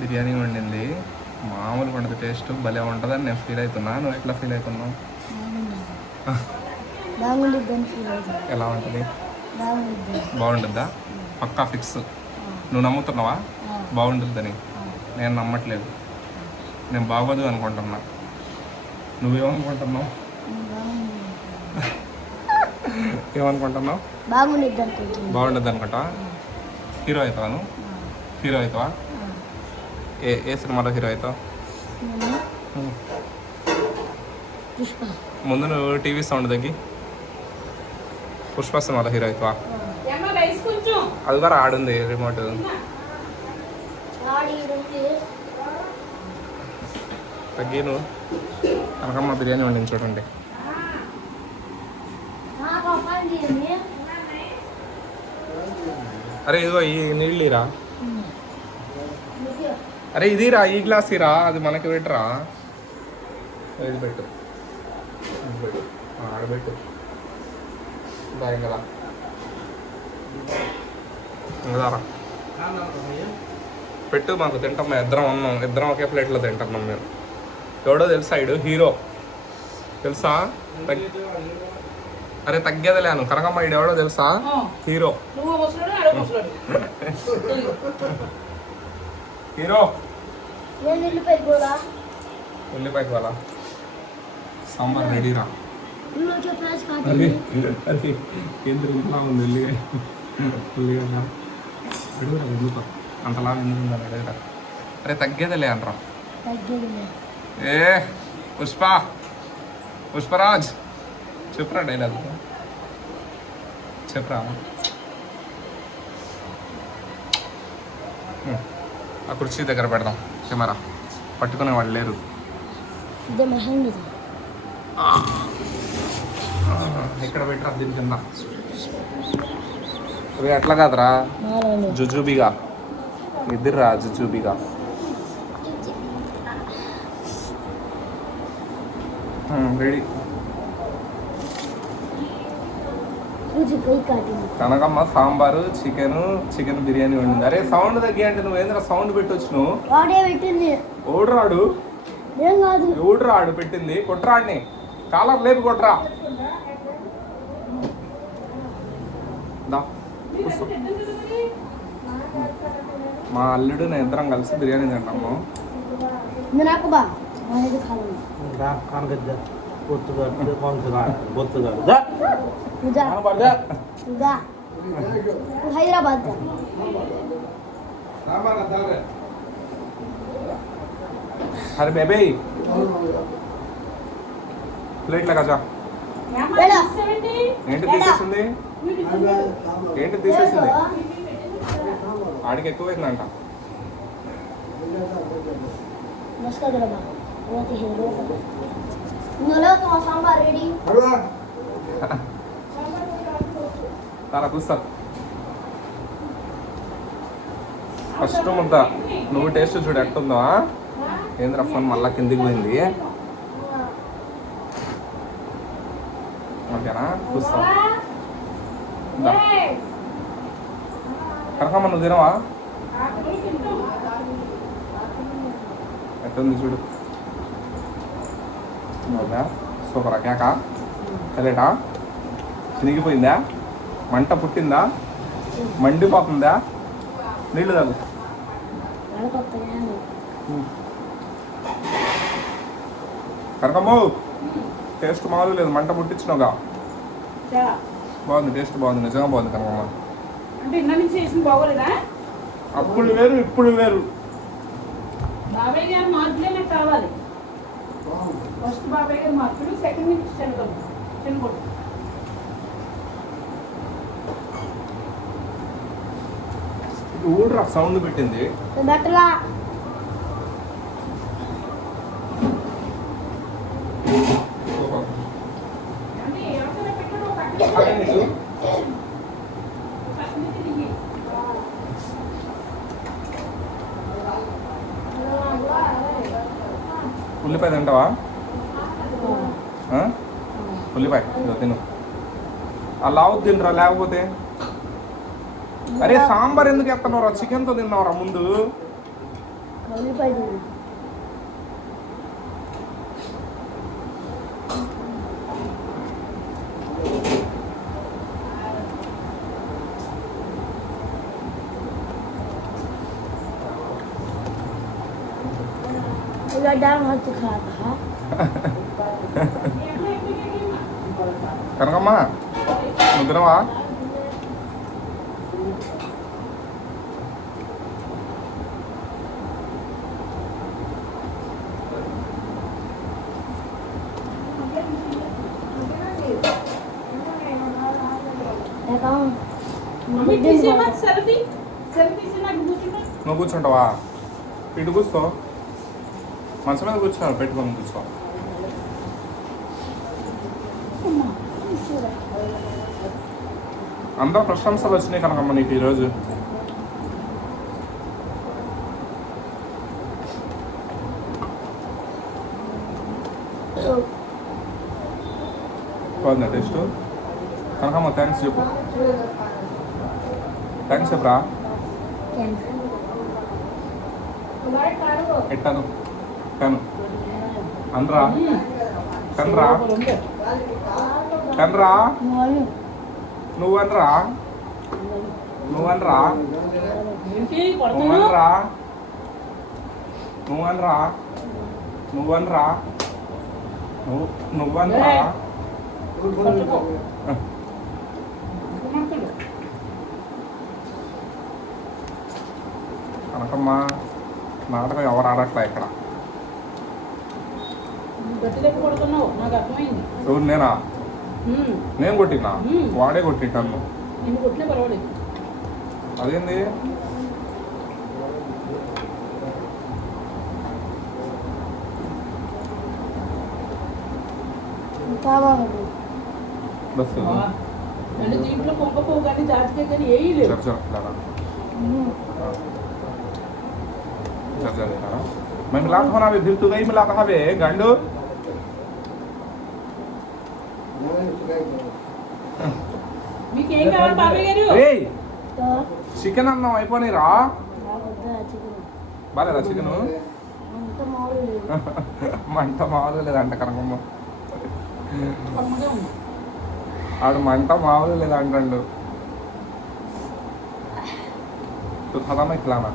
బిర్యానీ వండింది. మామూలుగా ఉండదు టేస్ట్ భలే ఉంటుందని నేను ఫీల్ అవుతున్నా. నువ్వు ఎట్లా ఫీల్ అవుతున్నావు? ఎలా ఉంటుంది? బాగుంటుందా? పక్కా ఫిక్స్. నువ్వు నమ్ముతున్నావా? బాగుంటుందని. నేను నమ్మట్లేదు. నేను బాగోదు అనుకుంటున్నా. నువ్వేమనుకుంటున్నావు? ఏమనుకుంటున్నావు? బాగుండిద్ది అనుకుంటా హీరో అవుతావా నువ్వు? హీరో అవుతావా? ఏ ఏ సినిమాలో హీరో అవుతావు? ముందు నువ్వు టీవీ సౌండ్ తగ్గి. పుష్ప సినిమాలో హీరో అవుతావా? అది కూడా ఆడుంది రిమోట్. తగ్గి నువ్వు. కనకమ్మ బిర్యానీ వండింది చూడండి. అరే ఇదిగో ఈ నీళ్ళు ఇరా. అరే ఇదిరా ఈ గ్లాస్ ఇరా అది మనకి పెట్టరా? ఇది పెట్టు. ఇది ఆడబెట్టు ఇంకదారా పెట్టు. మాకు తింటాం మేము. ఇద్దరం ఉన్నాం. ఇద్దరం ఒకే ప్లేట్లో తింటున్నాం మేము. ఎవడో తెలుసా ఇడు హీరో. తెలుసా? అరే తగ్గేది లేను కనకమ్మ ఇడు ఎవడో తెలుసా? హీరో నువ్వు ముసలాడు ఆడ ముసలాడు హీరో? ఉల్లిపాయకి వాళ్ళ సాంబార్ రెడీరా? అది అది. ఎందుకు ఇంట్లో ఉంది ఉల్లిగా ఉల్లిగా అడుగురా ఎందుకు? అంతలా ఎందుకు ఉందని అడుగురా. అరే తగ్గేదిలే తగ్గేది ఏ పుష్ప. పుష్పరాజ్. చెప్పురా డైలాగ్. చెప్పురా. ఆ కుర్చీ దగ్గర పెడదాం. కెమెరా పట్టుకునే వాళ్ళు లేరు. ఇక్కడ పెట్టరా దీని కింద? అవి అట్లా కాదురా. జుజుబిగా. ఇద్దరురా జుజుబిగా. Ready Kanakamma sambar chicken chicken biryani వండింది. అరే సౌండ్ తగ్గి అంటే నువ్వు ఏంద్రా సౌండ్ పెట్టొచ్చు నువ్వు ఓడురాడు ఏం కాదు. ఓడురాడు పెట్టింది? కొట్రాడిని కాలర్ లేపి కొట్రా. మా అల్లుడు నేను ఇద్దరం కలిసి బిర్యానీ తింటాము. నాకు బా అనేది కావాలి రా హైదరాబాద్ అరే బేబీ ప్లేట్ల గజా ఏంటి తీసేసింది ఏంటి తీసేసింది ఆడికి ఎక్కువైందంట నమస్కారం చాలా కూర్చో ఫస్ట్ ముద్ద నువ్వు టేస్ట్ చూడు ఎట్టుందో ఏంద్ర ఫోన్ మళ్ళా కిందికి పోయింది? ఓకేనా? దా. కనకమ్మ నువ్వు తినవా? ఎట్టుంది చూడు. ఓకే సూపరా. కేక కలేటా చినిగిపోయిందా? మంట పుట్టిందా? మండిపోతుందా? నీళ్ళు తాగు. వడకొత్తగా కనకమ్మ టేస్ట్ మామూలు లేదు. మంట పుట్టించినావుగా. బాగుంది టేస్ట్ బాగుంది. నిజంగా బాగుంది కనకమ్మ. అప్పుడు వేరు ఇప్పుడు వేరు. బాబాయ్ గారు కావాలి. ఫస్ట్ బాబాయ్ గారు మార్పులు సెకండ్ నుంచి చెనగలు చెనగొట్టు ఊడ్రా సౌండ్ పెట్టింది. బట్టలా. అంటే ఎవరికైనా ఉల్లిపాయ ఇదో తిను ఆ లావు తినరా లేకపోతే అరే సాంబార్ ఎందుకు ఎత్తనవరా చికెన్తో తిన్నావురా ముందు ఉల్లిపాయ చూడు उधर डाल मत खा था నాకు కూర్చుంటా. నువ్వు కూర్చుంటావా? ఇటు కూర్చో. మంచం మీద కూర్చో పెట్టుకొని కూర్చో. అందరు ప్రశంసలు వచ్చినాయి కనకమ్మ నీకు ఈరోజు. బాగుందా టేస్ట్. కనకమ్మ థ్యాంక్స్ చెప్పు. థ్యాంక్స్ చెప్పరా? ఎట్టాను? కను. అనరా కనరా? కనరా? నువ్వనరా నువ్వనరా నువ్వనరా నువ్వనరా నువ్వనరా నువ్వు నువ్వనరా. కనకమ్మ నాటకం ఎవరు ఆడట్లా ఇక్కడ? గట్టి దగ్గర కొడుతున్నావు. నాకు అర్థమైంది. ఎవరు నేనా? నేను కొట్టినా మ్మ్. వాడే కొట్టింటాను నిన్ను కొట్టినా పర్వాలేదు అదేంది कावा బస్ అంటే దీంట్లో కుంక పువ్వు కానీ జాతికాయ కానీ ఏమీ లేవు చర్ చర్ లాగా चल चल हाँ। मैं मिलाता हूँ ना अभी फिर तू नहीं मिलाता है बे गांडू చికెన్ అన్నం అయిపోయినరా రా బాగాలేదా చికెన్? మంట మామూలు లేదంట కనకమ్మ? ఆడు మంట మామూలు లేదంటాడు చూసానా ఇట్లానా?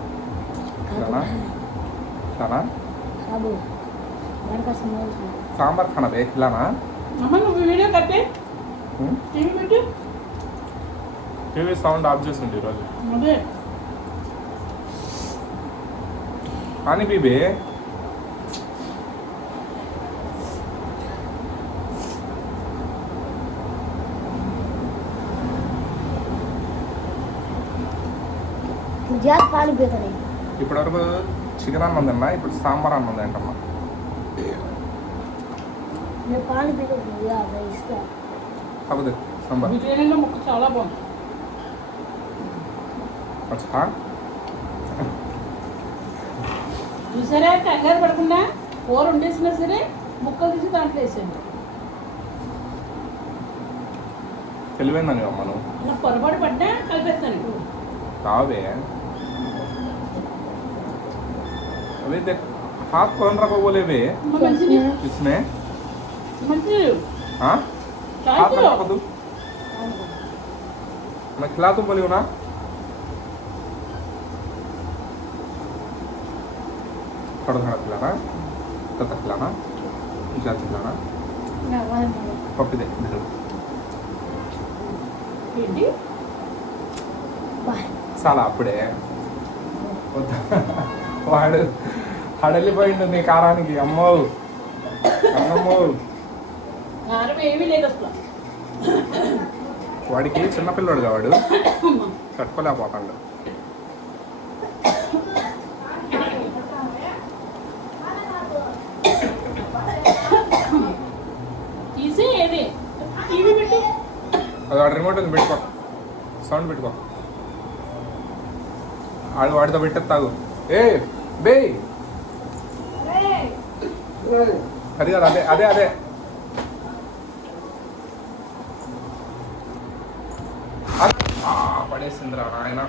ఇట్లానా? ఇట్లానా? సాంబార్ ఖానా ఇట్లానా? టీవీ సౌండ్ ఆఫ్ చేసి చేసింది ఈరోజు అని బీబీ ఇప్పటివరకు చికెన్ అన్నం అన్న ఇప్పుడు సాంబార్ అన్నం ఏంటమ్మా मैं पानी पीता हूँ याद है इसका కాకపోతే సాంబార్ బిర్యానీలో ముక్క చాలా బాగుంది అచ్చా చూసారా కంగారు పడకుండా కూర వండేసినా సరే ముక్కలు తీసి దాంట్లో వేసాను తెలివైందని అమ్మ నువ్వు అలా పొరపాటు పడ్డా కలిపేస్తాను రావే अभी देख हाथ कौन रखो बोले बे అమ్మ మంచిది इसमें మంచిది हाँ चाय हाथ तो। में रखो तू मैं खिला तू बोली हूँ ना थोड़ा थोड़ा खिलाना तब तक खिलाना ज्यादा खिलाना ना वाला नहीं पप्पी दे दे दो। ఏంటి बाय చాలా అప్పుడే వద్దా. వాడు హడలిపోయిండు నీ కారానికి అమ్మో అన్నమ్మో కారం ఏమీ లేదు అసలు. వాడికి చిన్నపిల్లడు వాడు. తట్టుకోలేకపోతాడు తీసి ఏది? టీవీ పెట్టి. అది వాడి రిమోట్ ఉంది పెట్టుకో. సౌండ్ పెట్టుకో. ఆడు వాడితో పెట్టేస్తాగు ఏ బే అది కాదు అదే అదే అదే. అద్- నాయన.